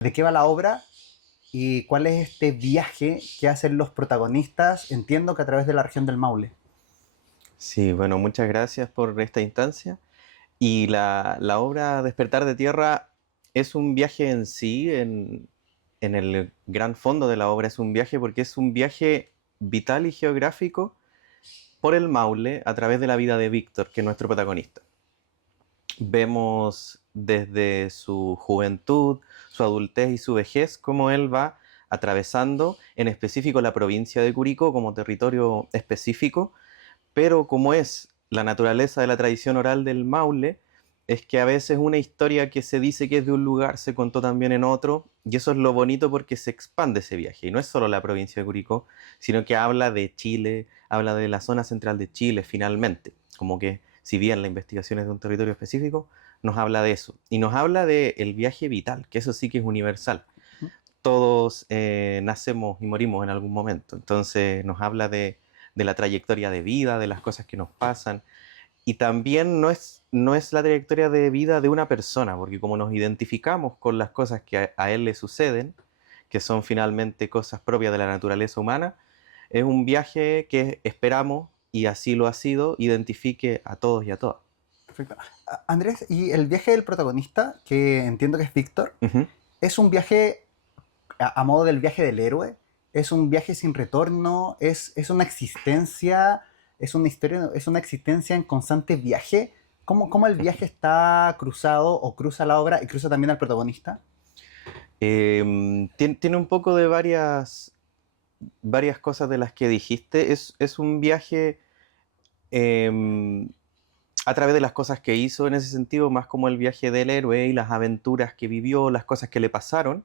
¿De qué va la obra y cuál es este viaje que hacen los protagonistas? Entiendo que a través de la región del Maule. Sí, bueno, muchas gracias por esta instancia. Y la obra Despertar de Tierra es un viaje en sí, en el gran fondo de la obra es un viaje porque es un viaje vital y geográfico por el Maule a través de la vida de Víctor, que es nuestro protagonista. Vemos desde su juventud, su adultez y su vejez cómo él va atravesando en específico la provincia de Curicó como territorio específico, pero como es la naturaleza de la tradición oral del Maule, es que a veces una historia que se dice que es de un lugar se contó también en otro, y eso es lo bonito porque se expande ese viaje, y no es solo la provincia de Curicó, sino que habla de Chile, habla de la zona central de Chile finalmente, como que si bien la investigación es de un territorio específico, nos habla de eso, y nos habla del viaje vital, que eso sí que es universal. Todos nacemos y morimos en algún momento, entonces nos habla de la trayectoria de vida, de las cosas que nos pasan. Y también no es la trayectoria de vida de una persona, porque como nos identificamos con las cosas que a él le suceden, que son finalmente cosas propias de la naturaleza humana, es un viaje que esperamos, y así lo ha sido, identifique a todos y a todas. Perfecto. Andrés, y el viaje del protagonista, que entiendo que es Víctor, Ujú. es un viaje a modo del viaje del héroe, es un viaje sin retorno, es una existencia, es una historia, es una existencia en constante viaje. ¿Cómo el viaje está cruzado o cruza la obra y cruza también al protagonista? Tiene un poco de varias cosas de las que dijiste. Es un viaje eh, a través de las cosas que hizo en ese sentido, más como el viaje del héroe y las aventuras que vivió, las cosas que le pasaron,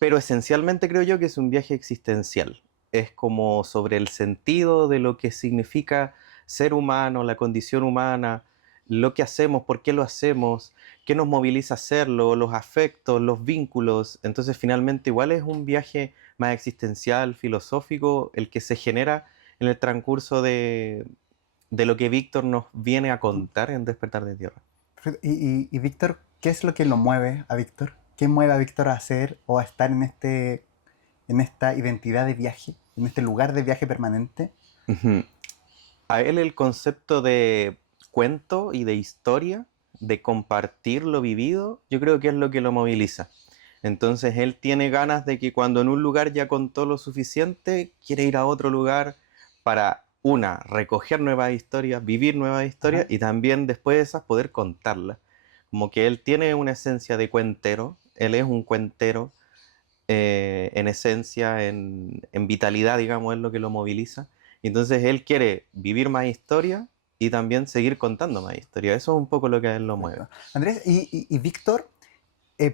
pero esencialmente creo yo que es un viaje existencial. Es como sobre el sentido de lo que significa ser humano, la condición humana, lo que hacemos, por qué lo hacemos, qué nos moviliza a hacerlo, los afectos, los vínculos. Entonces finalmente igual es un viaje más existencial, filosófico, el que se genera en el transcurso de lo que Víctor nos viene a contar en Despertar de Tierra. Perfecto. Y Víctor, ¿qué es lo que lo mueve a Víctor? ¿Qué mueve a Víctor a hacer o a estar en esta identidad de viaje, en este lugar de viaje permanente? Ujú. A él el concepto de cuento y de historia, de compartir lo vivido, yo creo que es lo que lo moviliza. Entonces él tiene ganas de que cuando en un lugar ya contó lo suficiente, quiere ir a otro lugar para, una, recoger nuevas historias, vivir nuevas historias Ajá. y también después de esas poder contarlas. Como que él tiene una esencia de cuentero, él es un cuentero en esencia, en vitalidad, digamos, es lo que lo moviliza. Y entonces él quiere vivir más historia y también seguir contando más historia. Eso es un poco lo que a él lo mueve. Perfecto. Andrés, y Víctor,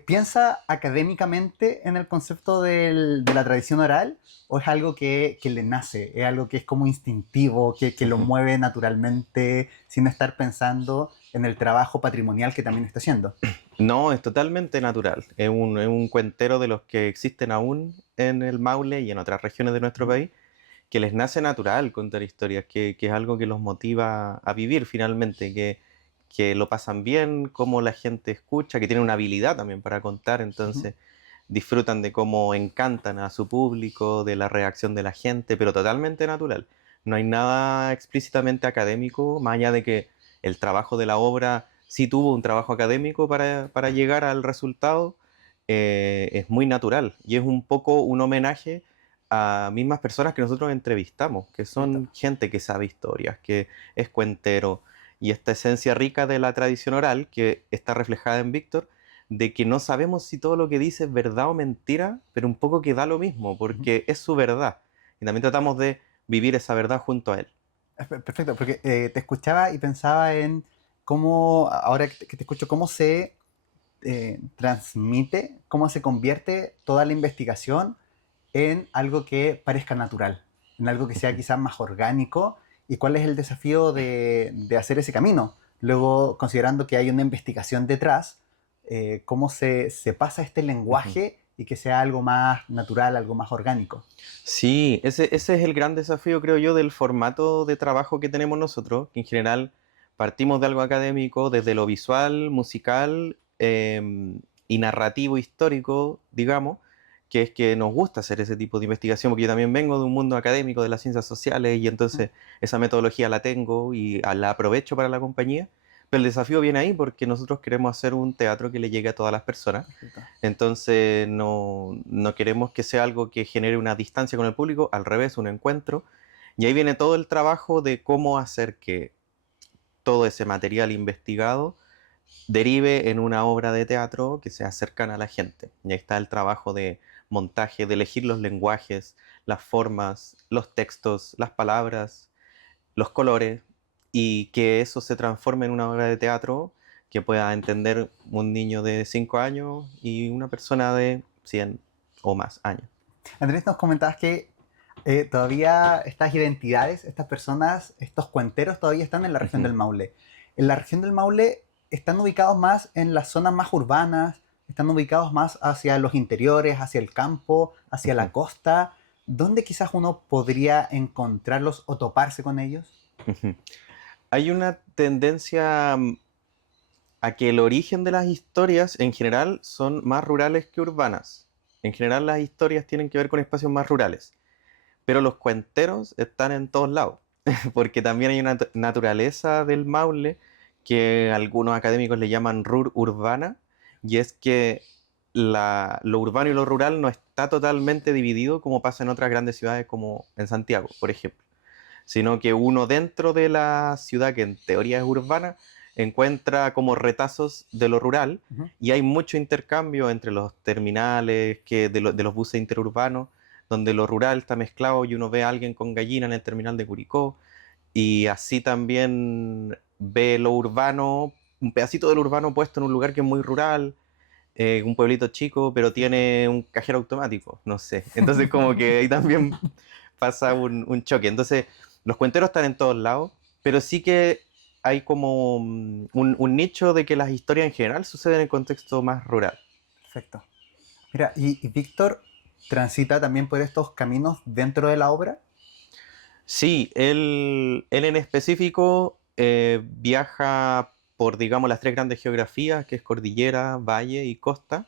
¿piensa académicamente en el concepto de la tradición oral o es algo que le nace, es algo que es como instintivo, que lo mueve naturalmente sin estar pensando en el trabajo patrimonial que también está haciendo? No, es totalmente natural. Es un cuentero de los que existen aún en el Maule y en otras regiones de nuestro ¿Mm? país, que les nace natural contar historias, que es algo que los motiva a vivir finalmente, que lo pasan bien, cómo la gente escucha, que tienen una habilidad también para contar, Ujú. entonces disfrutan de cómo encantan a su público, de la reacción de la gente, pero totalmente natural. No hay nada explícitamente académico, más allá de que el trabajo de la obra sí tuvo un trabajo académico para llegar al resultado, es muy natural y es un poco un homenaje a mismas personas que nosotros entrevistamos, que Perfecto. son gente que sabe historias, que es cuentero, y esta esencia rica de la tradición oral que está reflejada en Víctor, de que no sabemos si todo lo que dice es verdad o mentira, pero un poco que da lo mismo, Ujú. porque es su verdad. Y también tratamos de vivir esa verdad junto a él. Perfecto, porque te escuchaba y pensaba en cómo, ahora que te escucho, cómo se transmite, cómo se convierte toda la investigación en algo que parezca natural, en algo que sea quizás más orgánico y cuál es el desafío de hacer ese camino. Luego, considerando que hay una investigación detrás, cómo se pasa este Ujú. lenguaje y que sea algo más natural, algo más orgánico. Sí, ese es el gran desafío, creo yo, del formato de trabajo que tenemos nosotros, que en general partimos de algo académico, desde lo visual, musical, y narrativo histórico, digamos, que es que nos gusta hacer ese tipo de investigación, porque yo también vengo de un mundo académico de las ciencias sociales y entonces esa metodología la tengo y la aprovecho para la compañía, pero el desafío viene ahí porque nosotros queremos hacer un teatro que le llegue a todas las personas, Perfecto. entonces no queremos que sea algo que genere una distancia con el público, al revés, un encuentro, y ahí viene todo el trabajo de cómo hacer que todo ese material investigado derive en una obra de teatro que sea cercana a la gente. Y ahí está el trabajo de montaje, de elegir los lenguajes, las formas, los textos, las palabras, los colores, y que eso se transforme en una obra de teatro que pueda entender un niño de 5 años y una persona de 100 o más años. Andrés, nos comentabas que todavía estas identidades, estas personas, estos cuenteros todavía están en la región del Ujú, Maule. En la región del Maule están ubicados más en las zonas más urbanas, están ubicados más hacia los interiores, hacia el campo, hacia la ujú, costa. ¿Dónde quizás uno podría encontrarlos o toparse con ellos? ujú. Hay una tendencia a que el origen de las historias en general son más rurales que urbanas. En general las historias tienen que ver con espacios más rurales, pero los cuenteros están en todos lados, porque también hay una naturaleza del Maule que algunos académicos le llaman urbana, y es que lo urbano y lo rural no está totalmente dividido como pasa en otras grandes ciudades como en Santiago, por ejemplo, sino que uno dentro de la ciudad, que en teoría es urbana, encuentra como retazos de lo rural, Ujú. y hay mucho intercambio entre los terminales de los buses interurbanos, donde lo rural está mezclado y uno ve a alguien con gallina en el terminal de Curicó, y así también ve lo urbano, un pedacito del urbano puesto en un lugar que es muy rural, un pueblito chico, pero Perfecto. tiene un cajero automático, no sé. Entonces como que ahí también pasa un choque. Entonces, los cuenteros están en todos lados, pero sí que hay como un nicho de que las historias en general suceden en contexto más rural. Perfecto. Mira, y Víctor transita también por estos caminos dentro de la obra. Sí, él en específico viaja por, digamos, las tres grandes geografías, que es cordillera, valle y costa,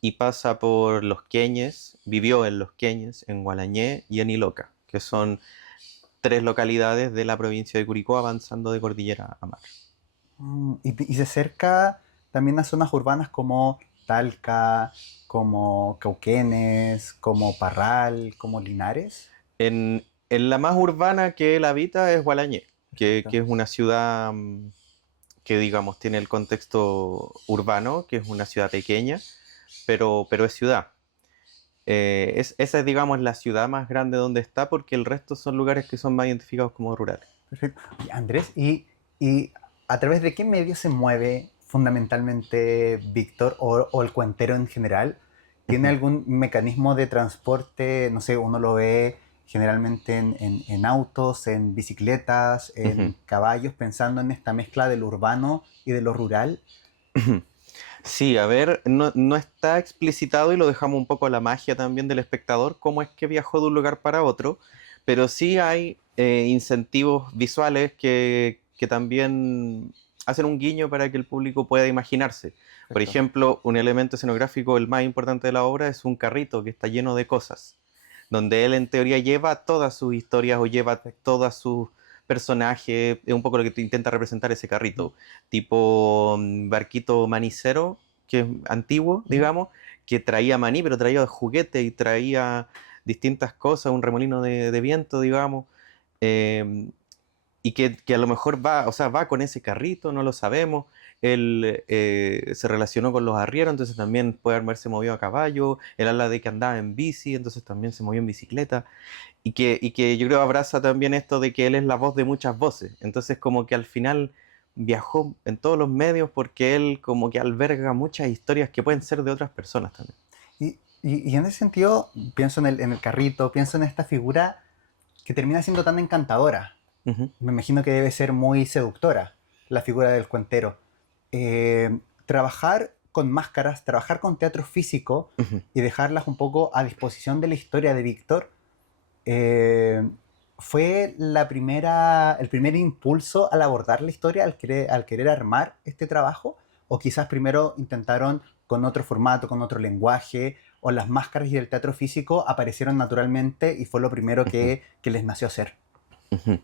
y pasa por Los Queñes, vivió en Los Queñes, en Gualañé y en Iloca, que son tres localidades de la provincia de Curicó avanzando de cordillera a mar. Y se acerca también a zonas urbanas como Talca, como Cauquenes, como Parral, como Linares. En la más urbana que él habita es Gualañé, que Perfecto. es una ciudad que, digamos, tiene el contexto urbano, que es una ciudad pequeña, pero es ciudad. Esa es, digamos, la ciudad más grande donde está, porque el resto son lugares que son más identificados como rurales. Perfecto. Y Andrés, ¿y a través de qué medio se mueve fundamentalmente Víctor o el cuentero en general? ¿Tiene Ujú, algún mecanismo de transporte? No sé, uno lo ve generalmente en autos, en bicicletas, ujú. en caballos, pensando en esta mezcla de lo urbano y de lo rural. Sí, a ver, no está explicitado y lo dejamos un poco a la magia también del espectador, cómo es que viajó de un lugar para otro, pero sí hay incentivos visuales que también hacen un guiño para que el público pueda imaginarse. Por Perfecto. ejemplo, un elemento escenográfico, el más importante de la obra, es un carrito que está lleno de cosas, donde él en teoría lleva todas sus historias o lleva Perfecto. todas sus personajes, es un poco lo que te intenta representar ese Ujú, carrito, tipo barquito manicero, que es antiguo, ujú. digamos, que traía maní, pero traía juguete y traía distintas cosas, un remolino de viento, digamos, eh, y que a lo mejor va, o sea, va con ese carrito, no lo sabemos. Él se relacionó con los arrieros, entonces también puede haberse movido a caballo. Él habla de que andaba en bici, entonces también se movió en bicicleta. Y que yo creo abraza también esto de que él es la voz de muchas voces. Entonces como que al final viajó en todos los medios porque él como que alberga muchas historias que pueden ser de otras personas también. Y en ese sentido, pienso en el carrito, pienso en esta figura que termina siendo tan encantadora. Ujú, Me imagino que debe ser muy seductora la figura del cuentero. Trabajar con máscaras, trabajar con teatro físico ujú, y dejarlas un poco a disposición de la historia de Víctor, eh, fue el primer impulso al abordar la historia, al querer armar este trabajo, o quizás primero intentaron con otro formato, con otro lenguaje, o las máscaras y el teatro físico aparecieron naturalmente y fue lo primero Ujú, que les nació hacer? ujú.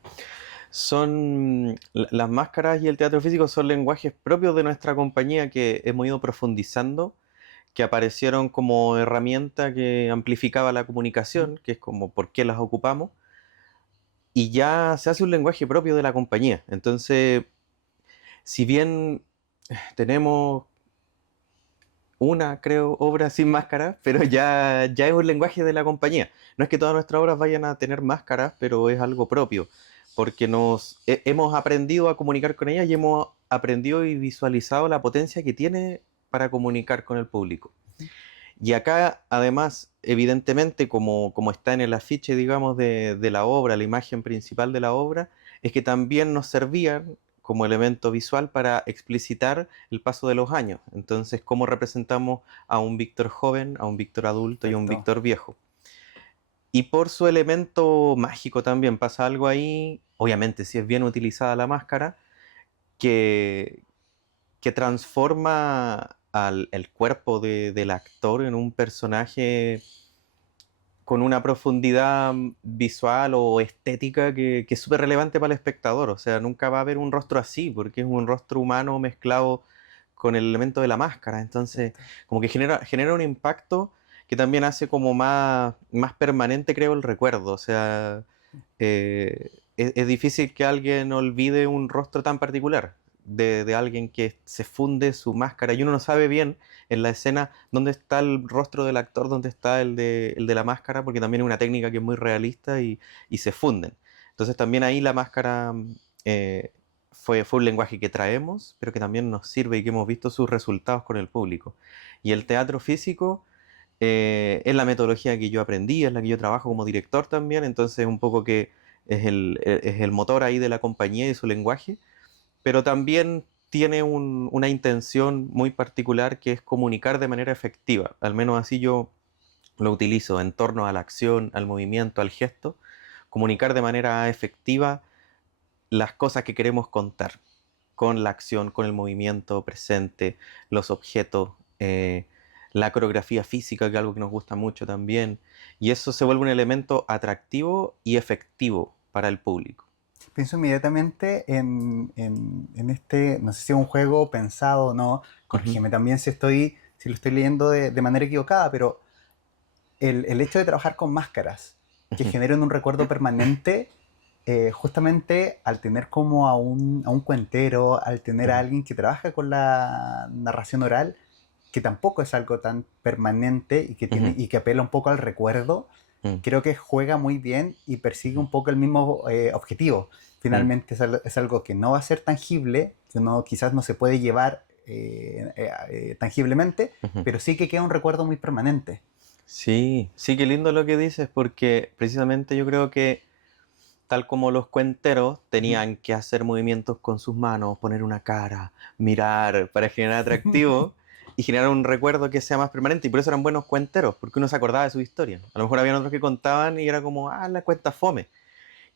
Las máscaras y el teatro físico son lenguajes propios de nuestra compañía que hemos ido profundizando, que aparecieron como herramienta que amplificaba la comunicación, que es como por qué las ocupamos, y ya se hace un lenguaje propio de la compañía. Entonces, si bien tenemos una, creo, obra sin máscara, pero ya es un lenguaje de la compañía. No es que todas nuestras obras vayan a tener máscaras, pero es algo propio, porque hemos aprendido a comunicar con ellas y hemos aprendido y visualizado la potencia que tiene para comunicar con el público. Y acá, además, evidentemente, como está en el afiche, digamos, de la obra, la imagen principal de la obra, es que también nos servían como elemento visual para explicitar el paso de los años. Entonces, cómo representamos a un Víctor joven, a un Víctor adulto y a un Perfecto. Víctor viejo. Y por su elemento mágico también pasa algo ahí, obviamente si es bien utilizada la máscara, que, que transforma el cuerpo del actor en un personaje con una profundidad visual o estética que es súper relevante para el espectador. O sea, nunca va a haber un rostro así, porque es un rostro humano mezclado con el elemento de la máscara. Entonces, Perfecto. como que genera un impacto que también hace como más permanente, creo, el recuerdo. O sea, es difícil que alguien olvide un rostro tan particular de alguien que se funde su máscara y uno no sabe bien en la escena dónde está el rostro del actor, dónde está el de la máscara, porque también es una técnica que es muy realista y se funden. Entonces también ahí la máscara eh, fue un lenguaje que traemos, pero que también nos sirve y que hemos visto sus resultados con el público. Y el teatro físico es la metodología que yo aprendí, es la que yo trabajo como director también, entonces un poco que es el motor ahí de la compañía y su lenguaje, pero también tiene una intención muy particular que es comunicar de manera efectiva, al menos así yo lo utilizo en torno a la acción, al movimiento, al gesto, comunicar de manera efectiva las cosas que queremos contar, con la acción, con el movimiento presente, los objetos, la coreografía física, que es algo que nos gusta mucho también, y eso se vuelve un elemento atractivo y efectivo para el público. Pienso inmediatamente en este, no sé si es un juego pensado o no, Ujú, corrígeme también si lo estoy leyendo de manera equivocada, pero el hecho de trabajar con máscaras que ujú, generen un recuerdo permanente, justamente al tener como a un cuentero, al tener a ujú, alguien que trabaja con la narración oral, que tampoco es algo tan permanente y que, ujú, y que apela un poco al recuerdo, ujú, creo que juega muy bien y persigue ujú, un poco el mismo objetivo. ujú, Finalmente es algo que no va a ser tangible, que uno quizás no se puede llevar tangiblemente, ujú. pero sí que queda un recuerdo muy permanente. Sí, sí, qué lindo lo que dices, porque precisamente yo creo que tal como los cuenteros Ujú. tenían que hacer movimientos con sus manos, poner una cara, mirar para generar atractivo y generar un recuerdo que sea más permanente. Y por eso eran buenos cuenteros, porque uno se acordaba de su historia. A lo mejor habían otros que contaban y era como, la cuenta fome.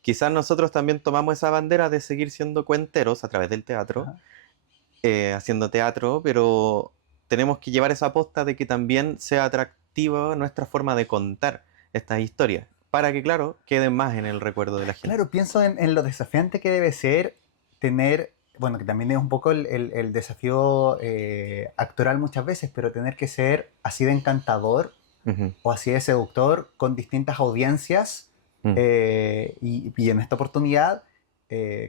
Quizás nosotros también tomamos esa bandera de seguir siendo cuenteros a través del teatro, Ajá. haciendo teatro, pero tenemos que llevar esa posta de que también sea atractiva nuestra forma de contar estas historias, para que, claro, queden más en el recuerdo de la gente. Claro, pienso en lo desafiante que debe ser tener, bueno, que también es un poco el desafío actoral muchas veces, pero tener que ser así de encantador Ujú, o así de seductor con distintas audiencias mm, y en esta oportunidad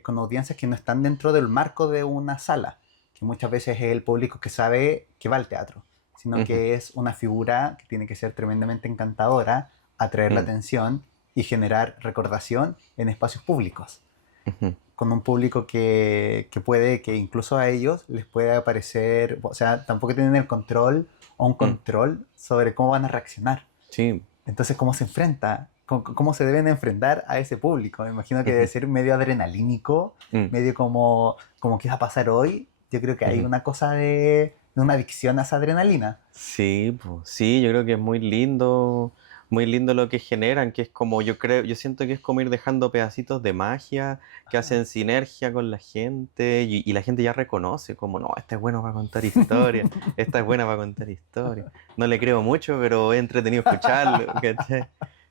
con audiencias que no están dentro del marco de una sala, que muchas veces es el público que sabe que va al teatro, sino ujú, que es una figura que tiene que ser tremendamente encantadora, atraer la mm, atención y generar recordación en espacios públicos, ujú, con un público que puede, que incluso a ellos les puede parecer, o sea, tampoco tienen el control o un mm, control sobre cómo van a reaccionar. sí, Entonces, ¿cómo se enfrenta? ¿Cómo se deben enfrentar a ese público? Me imagino que debe ujú, ser medio adrenalínico, mm, medio como qué va a pasar hoy. Yo creo que hay ujú. una cosa de una adicción a esa adrenalina. Sí, pues, sí, yo creo que es muy lindo muy lindo lo que generan, que es como, yo siento que es como ir dejando pedacitos de magia que Ajá. hacen sinergia con la gente y la gente ya reconoce como, no, esta es buena para contar historias, esta es buena para contar historias. No le creo mucho, pero es entretenido escucharlo, ¿cachai?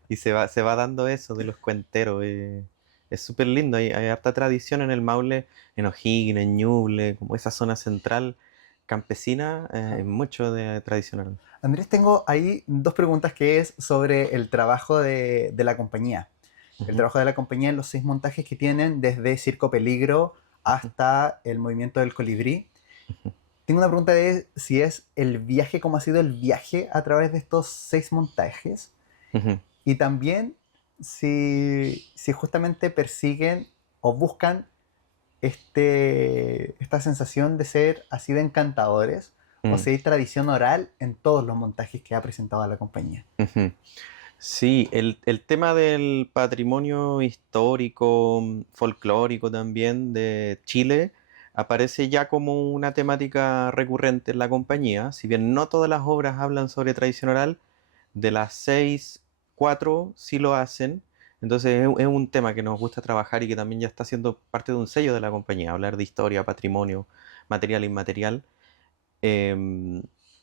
Y se va dando eso de los cuenteros. Es súper lindo, hay harta tradición en el Maule, en O'Higgins, en Ñuble, como esa zona central campesina, Ajá. mucho de tradicional. Andrés, tengo ahí dos preguntas que es sobre el trabajo de la compañía. El Ujú, trabajo de la compañía en los 6 montajes que tienen, desde Circo Peligro ujú, hasta el movimiento del colibrí. ujú. Tengo una pregunta de si es el viaje, cómo ha sido el viaje a través de estos 6 montajes. Ujú. Y también si justamente persiguen o buscan esta sensación de ser así de encantadores o Mm, si hay tradición oral en todos los montajes que ha presentado la compañía. ujú. Sí, el tema del patrimonio histórico, folclórico también de Chile aparece ya como una temática recurrente en la compañía. Si bien no todas las obras hablan sobre tradición oral, de las seis, cuatro sí lo hacen. Entonces es un tema que nos gusta trabajar y que también ya está siendo parte de un sello de la compañía, hablar de historia, patrimonio, material e inmaterial. em,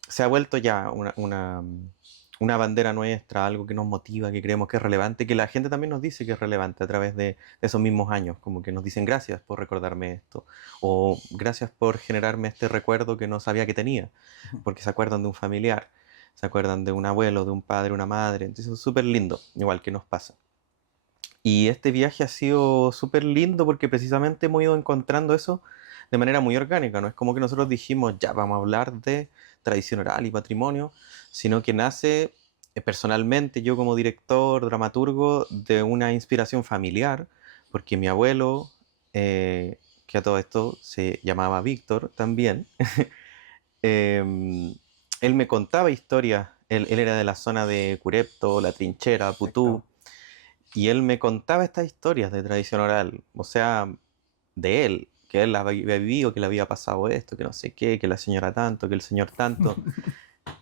Se ha vuelto ya una bandera nuestra, algo que nos motiva, que creemos que es relevante, que la gente también nos dice que es relevante a través de esos mismos años, como que nos dicen gracias por recordarme esto, o gracias por generarme este recuerdo que no sabía que tenía, porque se acuerdan de un familiar, se acuerdan de un abuelo, de un padre, una madre, entonces es súper lindo, igual que nos pasa. Y este viaje ha sido súper lindo porque precisamente hemos ido encontrando eso de manera muy orgánica. No es como que nosotros dijimos, ya vamos a hablar de tradición oral y patrimonio, sino que nace personalmente, yo como director, dramaturgo, de una inspiración familiar, porque mi abuelo, que a todo esto se llamaba Víctor también, eh, él me contaba historias. Él era de la zona de Curepto, La Trinchera, Putú, Perfecto. y él me contaba estas historias de tradición oral, o sea, de él, que él había vivido, que le había pasado esto, que no sé qué, que la señora tanto, que el señor tanto.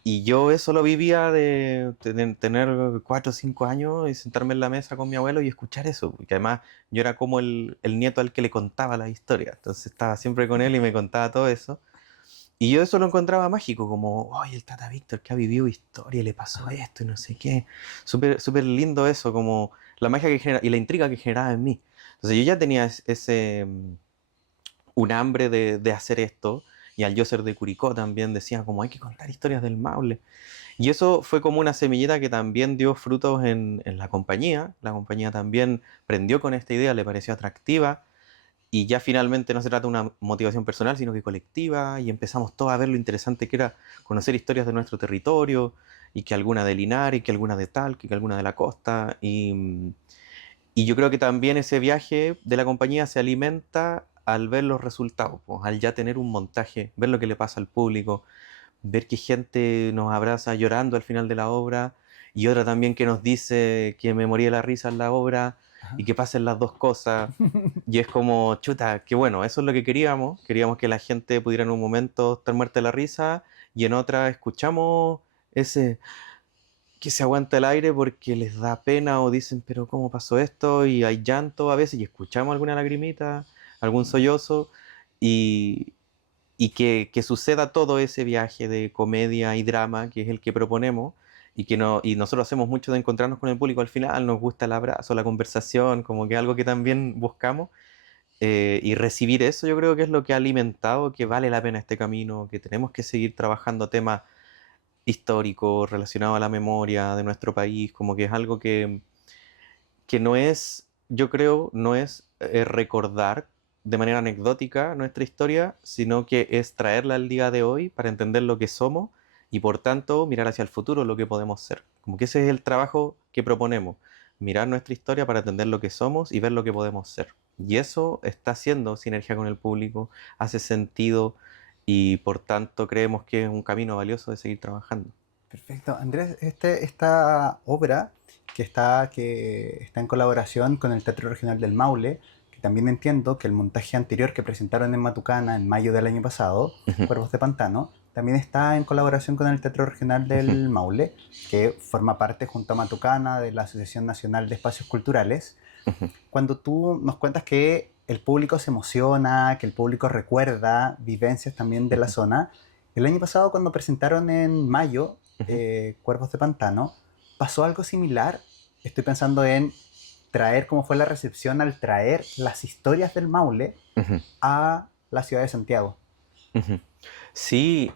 Y yo eso lo vivía de tener 4 o 5 años y sentarme en la mesa con mi abuelo y escuchar eso, porque además yo era como el nieto al que le contaba la historia, entonces estaba siempre con él y me contaba todo eso. Y yo eso lo encontraba mágico, como, oye, el Tata Víctor que ha vivido historia y le pasó Ajá. esto y no sé qué. Súper, súper lindo eso, como la magia que genera y la intriga que generaba en mí. Entonces yo ya tenía un hambre de hacer esto, y al yo ser de Curicó también decía, como, hay que contar historias del Maule. Y eso fue como una semillita que también dio frutos en la compañía. La compañía también prendió con esta idea, le pareció atractiva y ya finalmente no se trata de una motivación personal, sino que colectiva, y empezamos todos a ver lo interesante que era conocer historias de nuestro territorio, y que alguna de Linares, y que alguna de Talca, y que alguna de la costa, y yo creo que también ese viaje de la compañía se alimenta al ver los resultados, pues, al ya tener un montaje, ver lo que le pasa al público, ver que gente nos abraza llorando al final de la obra y otra también que nos dice que me morí de la risa en la obra y Ajá. que pasen las dos cosas. Y es como, chuta, que bueno, eso es lo que queríamos. Queríamos que la gente pudiera en un momento estar muerta de la risa y en otra escuchamos ese que se aguanta el aire porque les da pena o dicen, pero ¿cómo pasó esto? Y hay llanto a veces y escuchamos alguna lagrimita, algún sollozo y, y que suceda todo ese viaje de comedia y drama que es el que proponemos y que no, y nosotros hacemos mucho de encontrarnos con el público al final, nos gusta el abrazo, la conversación, como que algo que también buscamos y recibir eso yo creo que es lo que ha alimentado que vale la pena este camino, que tenemos que seguir trabajando temas históricos relacionados a la memoria de nuestro país, como que es algo que no es, yo creo, no es recordar de manera anecdótica nuestra historia, sino que es traerla al día de hoy para entender lo que somos y por tanto mirar hacia el futuro lo que podemos ser. Como que ese es el trabajo que proponemos, mirar nuestra historia para entender lo que somos y ver lo que podemos ser. Y eso está haciendo sinergia con el público, hace sentido y por tanto creemos que es un camino valioso de seguir trabajando. Perfecto. Andrés, esta obra que está en colaboración con el Teatro Regional del Maule, que también entiendo que el montaje anterior que presentaron en Matucana en mayo del año pasado, Ujú. Cuervos de Pantano, también está en colaboración con el Teatro Regional Ujú, del Maule, que forma parte junto a Matucana de la Asociación Nacional de Espacios Culturales. ujú, Cuando tú nos cuentas que el público se emociona, que el público recuerda vivencias también de la ujú, zona, el año pasado cuando presentaron en mayo ujú, Cuervos de Pantano, pasó algo similar. Estoy pensando en traer cómo fue la recepción al traer las historias del Maule ujú, a la ciudad de Santiago. ujú. Sí,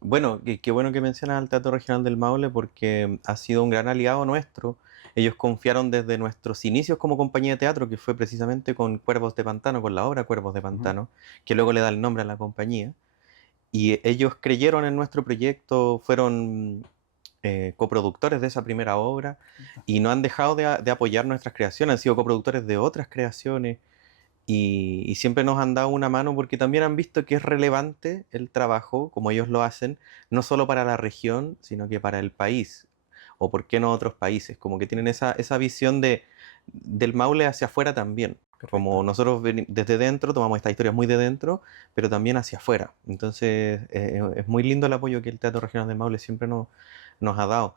bueno, qué bueno que mencionas al Teatro Regional del Maule porque ha sido un gran aliado nuestro. Ellos confiaron desde nuestros inicios como compañía de teatro, que fue precisamente con Cuervos de Pantano, con la obra Cuervos de Ujú. Pantano, que luego le da el nombre a la compañía. Y ellos creyeron en nuestro proyecto, fueron coproductores de esa primera obra y no han dejado de apoyar nuestras creaciones, han sido coproductores de otras creaciones y siempre nos han dado una mano porque también han visto que es relevante el trabajo, como ellos lo hacen, no solo para la región, sino que para el país, o por qué no otros países, como que tienen esa visión del Maule hacia afuera también. Como Perfecto. nosotros desde dentro, tomamos estas historias muy de dentro, pero también hacia afuera. Entonces, es muy lindo el apoyo que el Teatro Regional del Maule siempre nos ha dado.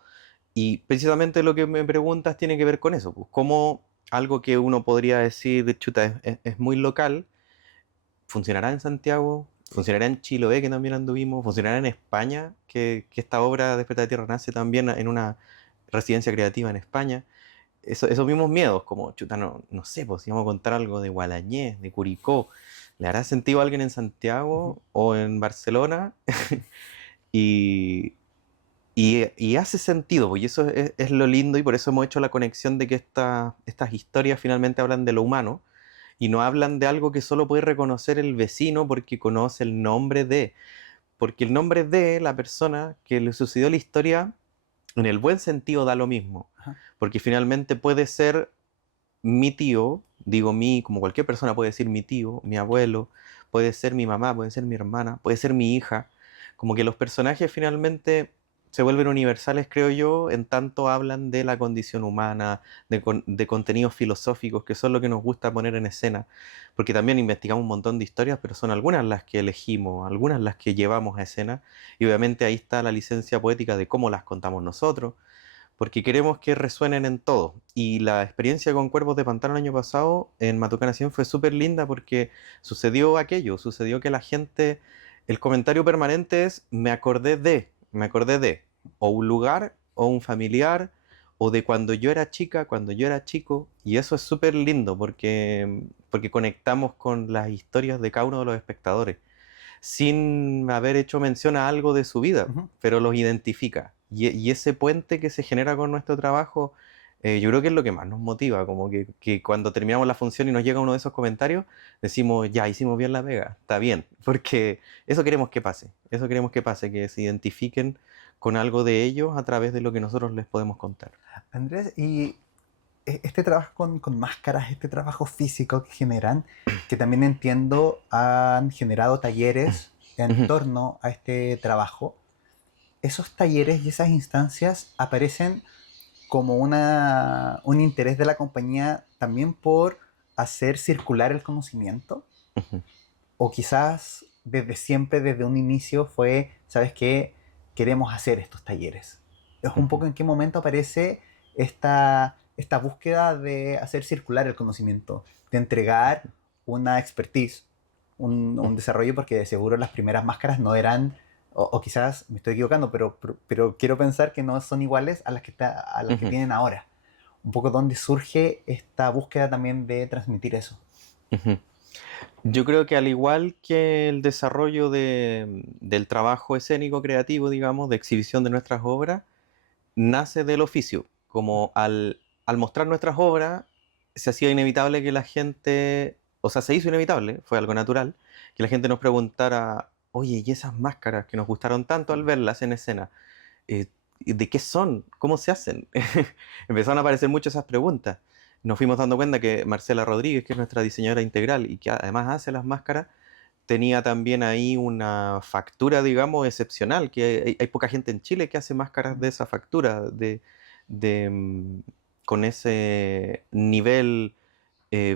Y precisamente lo que me preguntas tiene que ver con eso, pues, cómo algo que uno podría decir, chuta, es muy local, funcionará en Santiago, funcionará en Chiloé, que también anduvimos, funcionará en España, que esta obra Despertar de Tierra nace también en una residencia creativa en España. Esos mismos miedos, como, chuta, no sé, pues si vamos a contar algo de Gualañés, de Curicó, ¿le hará sentido a alguien en Ujú. Santiago o en Barcelona? Y, y hace sentido, pues, y eso es lo lindo, y por eso hemos hecho la conexión de que estas historias finalmente hablan de lo humano y no hablan de algo que solo puede reconocer el vecino porque conoce el nombre de, porque el nombre de la persona que le sucedió la historia, en el buen sentido, da lo mismo, Ajá. porque finalmente puede ser mi tío, digo mi, como cualquier persona puede decir mi tío, mi abuelo, puede ser mi mamá, puede ser mi hermana, puede ser mi hija, como que los personajes finalmente se vuelven universales, creo yo, en tanto hablan de la condición humana, de contenidos filosóficos, que son lo que nos gusta poner en escena, porque también investigamos un montón de historias, pero son algunas las que elegimos, algunas las que llevamos a escena, y obviamente ahí está la licencia poética de cómo las contamos nosotros, porque queremos que resuenen en todo. Y la experiencia con Cuervos de Pantano el año pasado en Matucana 100 fue súper linda porque sucedió aquello, sucedió que la gente, el comentario permanente es, me acordé de, o un lugar, o un familiar, o de cuando yo era chica, cuando yo era chico, y eso es súper lindo porque conectamos con las historias de cada uno de los espectadores sin haber hecho mención a algo de su vida, Ujú. pero los identifica. Y ese puente que se genera con nuestro trabajo, yo creo que es lo que más nos motiva, como que cuando terminamos la función y nos llega uno de esos comentarios, decimos, ya, hicimos bien la pega, está bien, porque eso queremos que pase, que se identifiquen con algo de ellos a través de lo que nosotros les podemos contar. Andrés, y este trabajo con máscaras, este trabajo físico que generan, que también entiendo han generado talleres en Ujú, torno a este trabajo, esos talleres y esas instancias aparecen como un interés de la compañía también por hacer circular el conocimiento, ujú, o quizás desde siempre, desde un inicio fue, ¿sabes qué? Queremos hacer estos talleres. Es un ujú, poco en qué momento aparece esta búsqueda de hacer circular el conocimiento, de entregar una expertise, un ujú, desarrollo, porque de seguro las primeras máscaras no eran, o quizás me estoy equivocando, pero quiero pensar que no son iguales a a las que ujú, tienen ahora. Un poco donde surge esta búsqueda también de transmitir eso. ujú. Yo creo que al igual que el desarrollo del trabajo escénico creativo, digamos, de exhibición de nuestras obras, nace del oficio. Como al mostrar nuestras obras, se hacía inevitable que la gente, o sea, se hizo inevitable, fue algo natural, que la gente nos preguntara, oye, ¿y esas máscaras que nos gustaron tanto al verlas en escena? eh, ¿De qué son? ¿Cómo se hacen? Empezaron a aparecer muchas esas preguntas. Nos fuimos dando cuenta que Marcela Rodríguez, que es nuestra diseñadora integral y que además hace las máscaras, tenía también ahí una factura, digamos, excepcional, que hay poca gente en Chile que hace máscaras de esa factura, de, mm, con ese nivel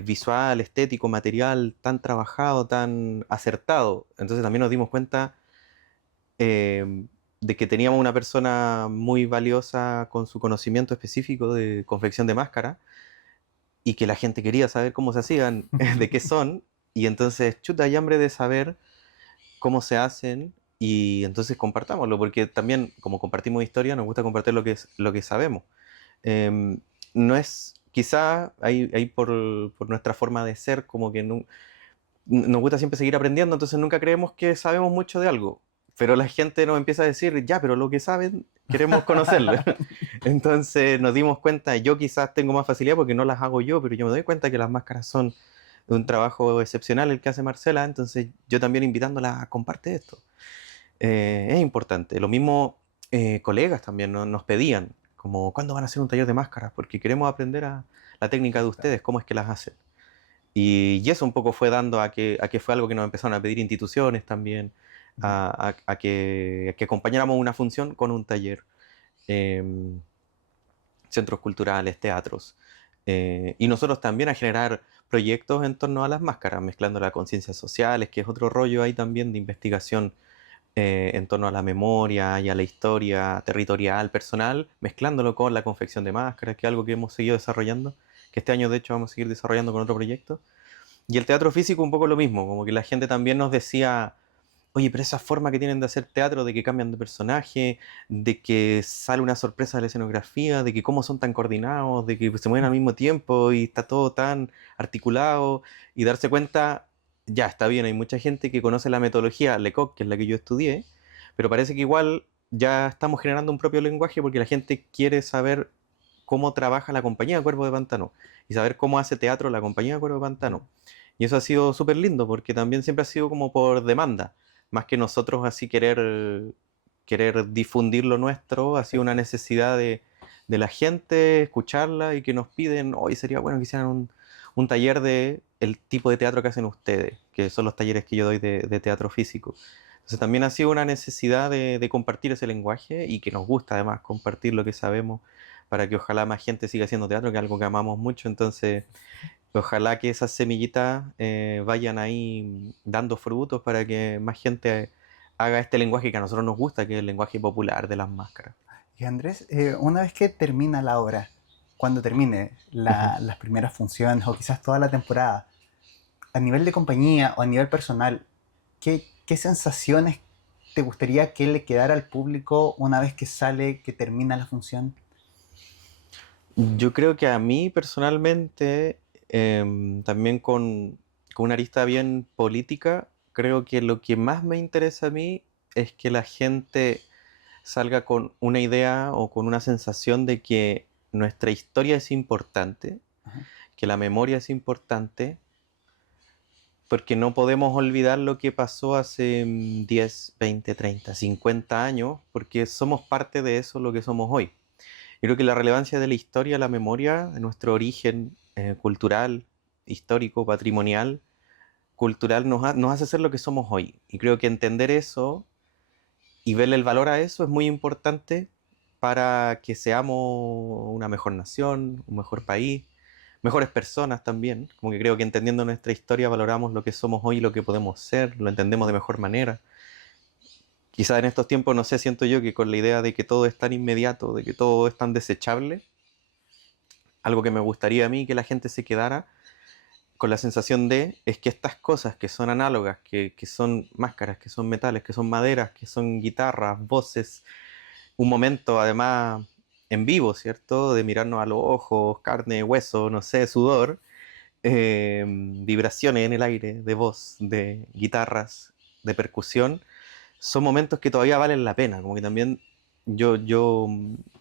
visual, estético, material tan trabajado, tan acertado. Entonces también nos dimos cuenta de que teníamos una persona muy valiosa con su conocimiento específico de confección de máscara y que la gente quería saber cómo se hacían, de qué son, y entonces, chuta, hay hambre de saber cómo se hacen y entonces compartámoslo, porque también como compartimos historia, nos gusta compartir lo que sabemos. Em, no es, quizá hay por nuestra forma de ser, como que nos gusta siempre seguir aprendiendo, entonces nunca creemos que sabemos mucho de algo. Pero la gente nos empieza a decir, ya, pero lo que saben, queremos conocerlo. Entonces nos dimos cuenta, yo quizás tengo más facilidad porque no las hago yo, pero yo me doy cuenta que las máscaras son un trabajo excepcional el que hace Marcela, entonces yo también invitándola a comparte esto. Es importante. Lo mismo colegas también nos pedían, como, ¿cuándo van a hacer un taller de máscaras? Porque queremos aprender la técnica de ustedes, cómo es que las hacen. Y eso un poco fue dando a que fue algo que nos empezaron a pedir instituciones también, a que acompañáramos una función con un taller. em, Centros culturales, teatros. Y nosotros también a generar proyectos en torno a las máscaras, mezclando las conciencias sociales, que es otro rollo ahí también de investigación en torno a la memoria y a la historia territorial, personal, mezclándolo con la confección de máscaras, que es algo que hemos seguido desarrollando, que este año de hecho vamos a seguir desarrollando con otro proyecto. Y el teatro físico un poco lo mismo, como que la gente también nos decía, oye, pero esa forma que tienen de hacer teatro, de que cambian de personaje, de que sale una sorpresa de la escenografía, de que cómo son tan coordinados, de que se mueven al mismo tiempo y está todo tan articulado, y darse cuenta, ya, está bien, hay mucha gente que conoce la metodología Lecoq, que es la que yo estudié, pero parece que igual ya estamos generando un propio lenguaje porque la gente quiere saber cómo trabaja la compañía Cuervo de Pantano y saber cómo hace teatro la compañía Cuervo de Pantano. Y eso ha sido súper lindo porque también siempre ha sido como por demanda, más que nosotros así querer difundir lo nuestro, ha sido una Perfecto. necesidad de la gente, escucharla y que nos piden, hoy sería bueno que hicieran un taller de el tipo de teatro que hacen ustedes, que son los talleres que yo doy de teatro físico. Entonces también ha sido una necesidad de compartir ese lenguaje y que nos gusta además compartir lo que sabemos para que ojalá más gente siga haciendo teatro, que es algo que amamos mucho. Entonces, ojalá que esas semillitas vayan ahí dando frutos para que más gente haga este lenguaje que a nosotros nos gusta, que es el lenguaje popular de las máscaras. Y Andrés, una vez que termina la obra, cuando termine Ujú. las primeras funciones o quizás toda la temporada, a nivel de compañía o a nivel personal, ¿qué sensaciones te gustaría que le quedara al público una vez que sale, que termina la función? Yo creo que a mí personalmente, también con una arista bien política, creo que lo que más me interesa a mí es que la gente salga con una idea o con una sensación de que nuestra historia es importante, Ajá. que la memoria es importante, porque no podemos olvidar lo que pasó hace 10, 20, 30, 50 años, porque somos parte de eso lo que somos hoy. Yo creo que la relevancia de la historia, la memoria, de nuestro origen cultural, histórico, patrimonial, cultural, nos hace ser lo que somos hoy. Y creo que entender eso y verle el valor a eso es muy importante para que seamos una mejor nación, un mejor país, mejores personas también. Como que creo que entendiendo nuestra historia valoramos lo que somos hoy y lo que podemos ser, lo entendemos de mejor manera. Quizás en estos tiempos, no sé, siento yo que con la idea de que todo es tan inmediato, de que todo es tan desechable, algo que me gustaría a mí que la gente se quedara con la sensación de es que estas cosas que son análogas, que son máscaras, que son metales, que son maderas, que son guitarras, voces, un momento además en vivo, ¿cierto? De mirarnos a los ojos, carne, hueso, no sé, sudor, vibraciones en el aire, de voz, de guitarras, de percusión, son momentos que todavía valen la pena, como que también yo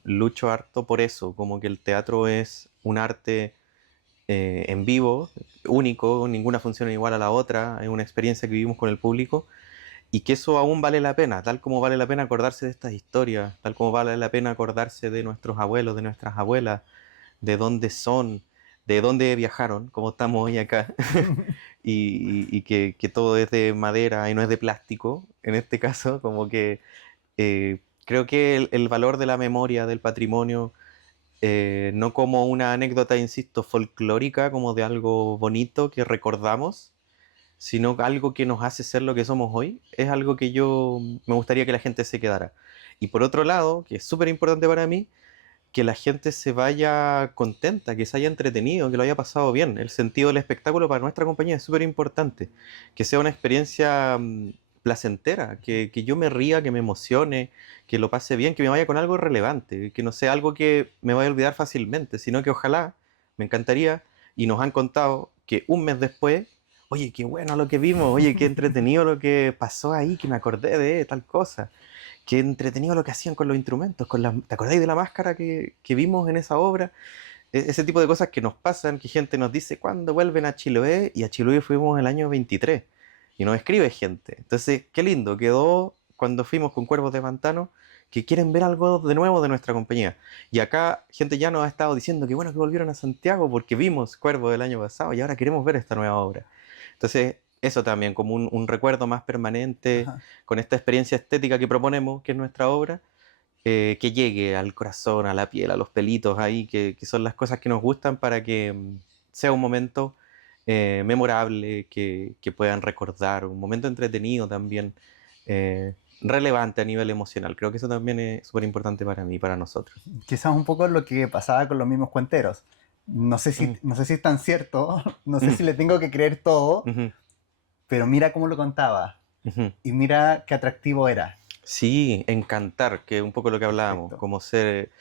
lucho harto por eso, como que el teatro es un arte en vivo, único, ninguna función es igual a la otra, es una experiencia que vivimos con el público y que eso aún vale la pena, tal como vale la pena acordarse de estas historias, tal como vale la pena acordarse de nuestros abuelos, de nuestras abuelas, de dónde son, de dónde viajaron, como estamos hoy acá, y que todo es de madera y no es de plástico, en este caso, como que creo que el valor de la memoria, del patrimonio, no como una anécdota, insisto, folclórica, como de algo bonito que recordamos, sino algo que nos hace ser lo que somos hoy, es algo que yo me gustaría que la gente se quedara. Y por otro lado, que es súper importante para mí, que la gente se vaya contenta, que se haya entretenido, que lo haya pasado bien. El sentido del espectáculo para nuestra compañía es súper importante. Que sea una experiencia placentera, que yo me ría, que me emocione, que lo pase bien, que me vaya con algo relevante, que no sea algo que me vaya a olvidar fácilmente, sino que ojalá, me encantaría, y nos han contado que un mes después, oye, qué bueno lo que vimos, oye, qué entretenido lo que pasó ahí, que me acordé de tal cosa. Qué entretenido lo que hacían con los instrumentos, ¿te acordáis de la máscara que vimos en esa obra? Ese tipo de cosas que nos pasan, que gente nos dice, ¿cuándo vuelven a Chiloé? Y a Chiloé fuimos el año 23, y nos escribe gente. Entonces, qué lindo, quedó cuando fuimos con Cuervos de Pantano, que quieren ver algo de nuevo de nuestra compañía. Y acá gente ya nos ha estado diciendo que bueno que volvieron a Santiago porque vimos Cuervo del año pasado y ahora queremos ver esta nueva obra. Entonces, eso también, como un recuerdo más permanente Ajá. con esta experiencia estética que proponemos, que es nuestra obra, que llegue al corazón, a la piel, a los pelitos ahí, que son las cosas que nos gustan para que sea un momento memorable, que puedan recordar, un momento entretenido también, relevante a nivel emocional. Creo que eso también es súper importante para mí y para nosotros. Quizás un poco lo que pasaba con los mismos cuenteros. Mm, No sé si es tan cierto, no sé mm, si le tengo que creer todo, ujú, pero mira cómo lo contaba ujú. y mira qué atractivo era. Sí, encantar, que es un poco lo que hablábamos, Perfecto. como ser.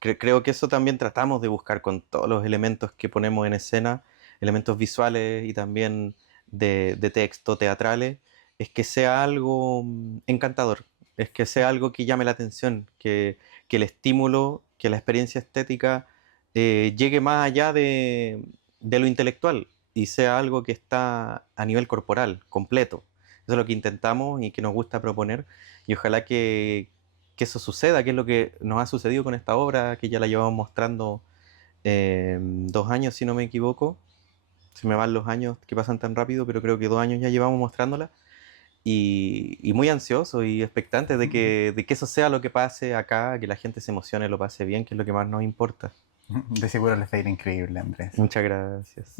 Creo que eso también tratamos de buscar con todos los elementos que ponemos en escena, elementos visuales y también de texto, teatrales, es que sea algo encantador, es que sea algo que llame la atención, que el estímulo, que la experiencia estética llegue más allá de lo intelectual y sea algo que está a nivel corporal, completo. Eso es lo que intentamos y que nos gusta proponer y ojalá que eso suceda, que es lo que nos ha sucedido con esta obra, que ya la llevamos mostrando 2 años, si no me equivoco. Se me van los años que pasan tan rápido, pero creo que 2 años ya llevamos mostrándola. Y muy ansioso y expectante de que eso sea lo que pase acá, que la gente se emocione, lo pase bien, que es lo que más nos importa. De seguro les va a ir increíble, Andrés. Muchas gracias.